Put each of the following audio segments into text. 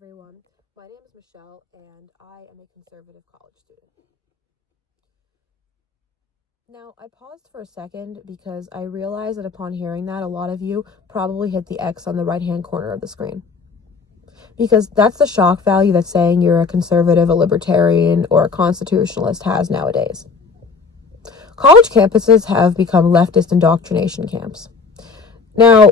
everyone. My name is Michelle, and I am a conservative college student. Now, I paused for a second because I realized that upon hearing that, a lot of you probably hit the X on the right-hand corner of the screen. Because that's the shock value that saying you're a conservative, a libertarian, or a constitutionalist has nowadays. College campuses have become leftist indoctrination camps. Now,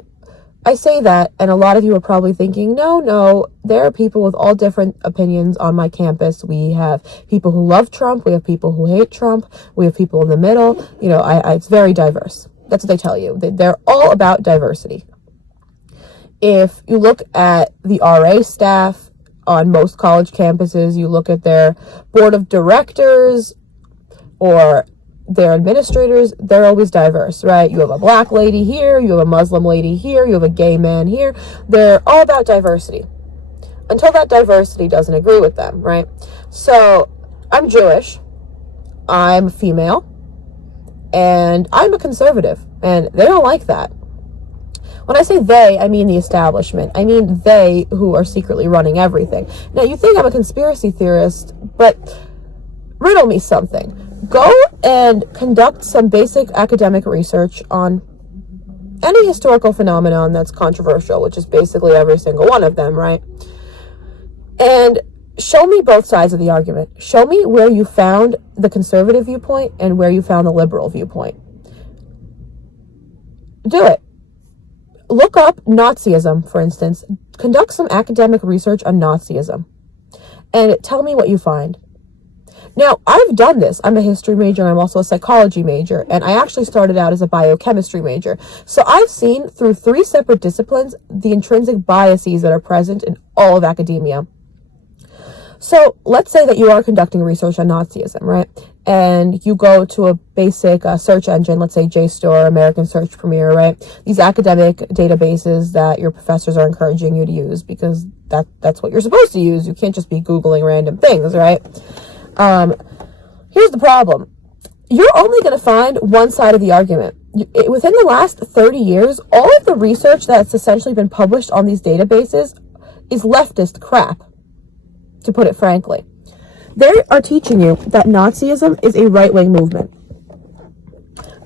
I say that, and a lot of you are probably thinking, no, there are people with all different opinions on my campus. We have people who love Trump. We have people who hate Trump. We have people in the middle. It's very diverse. That's what they tell you. They're all about diversity. If you look at the RA staff on most college campuses, you look at their board of directors or their administrators, they're always diverse, right? You have a black lady here, you have a Muslim lady here, you have a gay man here. They're all about diversity until that diversity doesn't agree with them, right? So I'm Jewish, I'm female, and I'm a conservative, and they don't like that. When I say they, I mean the establishment. I mean they who are secretly running everything. Now, you think I'm a conspiracy theorist, but riddle me something. Go and conduct some basic academic research on any historical phenomenon that's controversial, which is basically every single one of them, right? And show me both sides of the argument. Show me where you found the conservative viewpoint and where you found the liberal viewpoint. Do it. Look up Nazism, for instance. Conduct some academic research on Nazism and tell me what you find. Now, I've done this. I'm a history major and I'm also a psychology major, and I actually started out as a biochemistry major. So I've seen through 3 separate disciplines the intrinsic biases that are present in all of academia. So let's say that you are conducting research on Nazism, right? And you go to a basic search engine, let's say JSTOR, American Search Premier, right? These academic databases that your professors are encouraging you to use because that's what you're supposed to use. You can't just be Googling random things, right? Here's the problem. You're only going to find one side of the argument. Within the last 30 years, all of the research that's essentially been published on these databases is leftist crap, to put it frankly. They are teaching you that Nazism is a right-wing movement.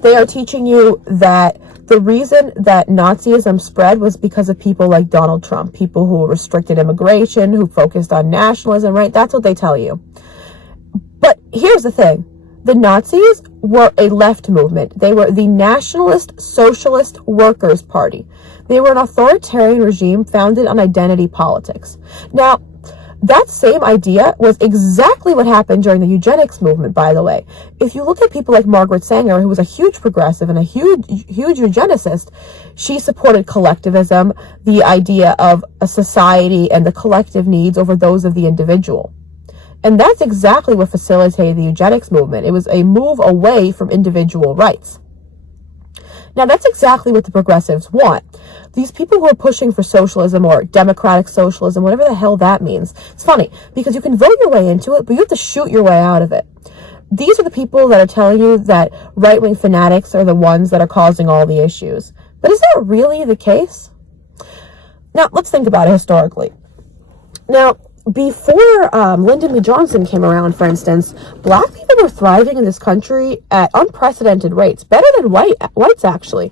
They are teaching you that the reason that Nazism spread was because of people like Donald Trump, people who restricted immigration, who focused on nationalism, right? That's what they tell you. But here's the thing. The Nazis were a left movement. They were the Nationalist Socialist Workers' Party. They were an authoritarian regime founded on identity politics. Now, that same idea was exactly what happened during the eugenics movement, by the way. If you look at people like Margaret Sanger, who was a huge progressive and a huge eugenicist, she supported collectivism, the idea of a society and the collective needs over those of the individual. And that's exactly what facilitated the eugenics movement. It was a move away from individual rights. Now, that's exactly what the progressives want. These people who are pushing for socialism or democratic socialism, whatever the hell that means. It's funny, because you can vote your way into it, but you have to shoot your way out of it. These are the people that are telling you that right-wing fanatics are the ones that are causing all the issues. But is that really the case? Now, let's think about it historically. Now, before Lyndon B. Johnson came around, for instance, black people were thriving in this country at unprecedented rates, better than whites actually.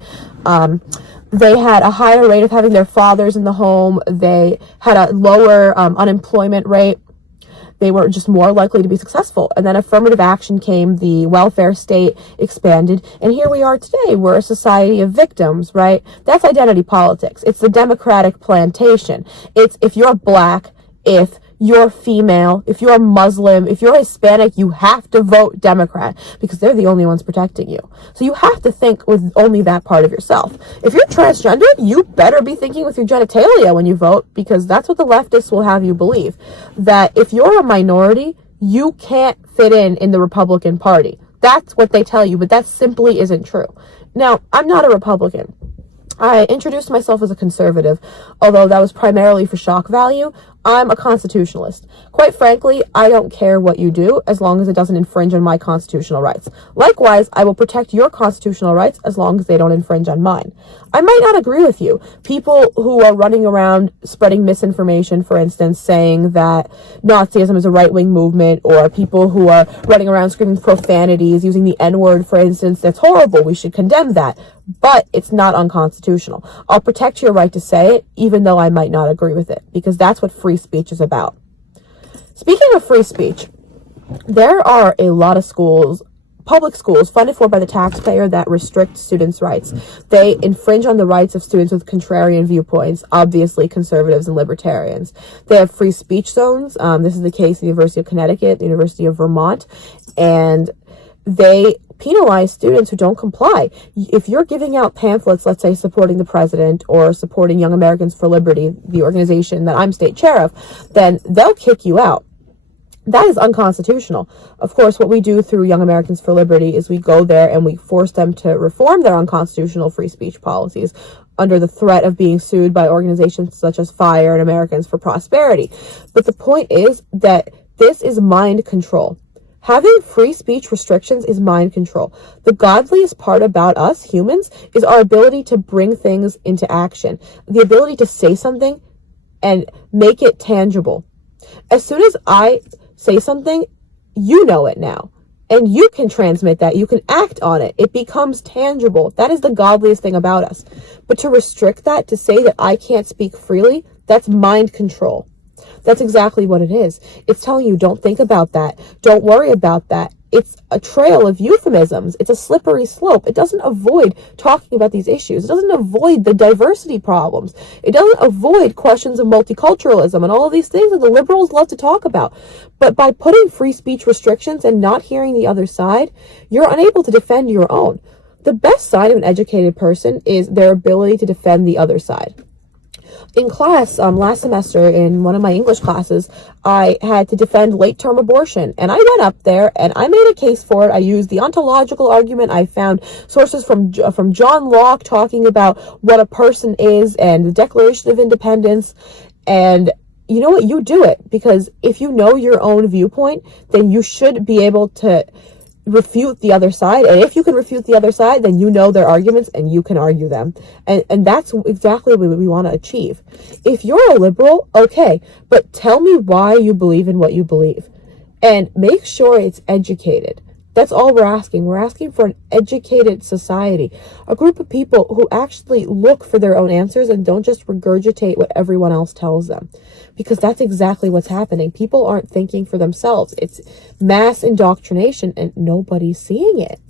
They had a higher rate of having their fathers in the home. They had a lower unemployment rate. They were just more likely to be successful. And then affirmative action came, the welfare state expanded, and here we are today. We're a society of victims, right? That's identity politics. It's the Democratic plantation. It's if you're black, if you're female, if you're Muslim, if you're Hispanic, you have to vote Democrat because they're the only ones protecting you. So you have to think with only that part of yourself. If you're transgender, you better be thinking with your genitalia when you vote, because that's what the leftists will have you believe, that if you're a minority, you can't fit in the Republican Party. That's what they tell you, but that simply isn't true. Now, I'm not a Republican. I introduced myself as a conservative, although that was primarily for shock value. I'm a constitutionalist. Quite frankly, I don't care what you do as long as it doesn't infringe on my constitutional rights. Likewise, I will protect your constitutional rights as long as they don't infringe on mine. I might not agree with you. People who are running around spreading misinformation, for instance, saying that Nazism is a right-wing movement, or people who are running around screaming profanities, using the N-word, for instance, that's horrible. We should condemn that. But it's not unconstitutional. I'll protect your right to say it, even though I might not agree with it, because that's what free speech is about. Speaking of free speech, there are a lot of schools, public schools, funded for by the taxpayer, that restrict students' rights. They infringe on the rights of students with contrarian viewpoints, obviously conservatives and libertarians. They have free speech zones. This is the case at the University of Connecticut, the University of Vermont, and they penalize students who don't comply. If you're giving out pamphlets, let's say supporting the president or supporting Young Americans for Liberty, the organization that I'm state chair of, then they'll kick you out. That is unconstitutional. Of course, what we do through Young Americans for Liberty is we go there and we force them to reform their unconstitutional free speech policies under the threat of being sued by organizations such as FIRE and Americans for Prosperity. But the point is that this is mind control. Having free speech restrictions is mind control. The godliest part about us humans is our ability to bring things into action, the ability to say something and make it tangible. As soon as I say something, you know it now, and you can transmit that. You can act on it. It becomes tangible. That is the godliest thing about us. But to restrict that, to say that I can't speak freely, that's mind control. That's exactly what it is. It's telling you, don't think about that. Don't worry about that. It's a trail of euphemisms. It's a slippery slope. It doesn't avoid talking about these issues. It doesn't avoid the diversity problems. It doesn't avoid questions of multiculturalism and all of these things that the liberals love to talk about. But by putting free speech restrictions and not hearing the other side, you're unable to defend your own. The best side of an educated person is their ability to defend the other side. In class, last semester, in one of my English classes, I had to defend late-term abortion, and I went up there and I made a case for it. I used the ontological argument. I found sources from John Locke talking about what a person is and the Declaration of Independence. And you know what? You do it, because if you know your own viewpoint, then you should be able to refute the other side. And if you can refute the other side, then you know their arguments and you can argue them. And that's exactly what we want to achieve. If you're a liberal, okay, but tell me why you believe in what you believe, and make sure it's educated. That's all we're asking. We're asking for an educated society, a group of people who actually look for their own answers and don't just regurgitate what everyone else tells them, because that's exactly what's happening. People aren't thinking for themselves. It's mass indoctrination and nobody's seeing it.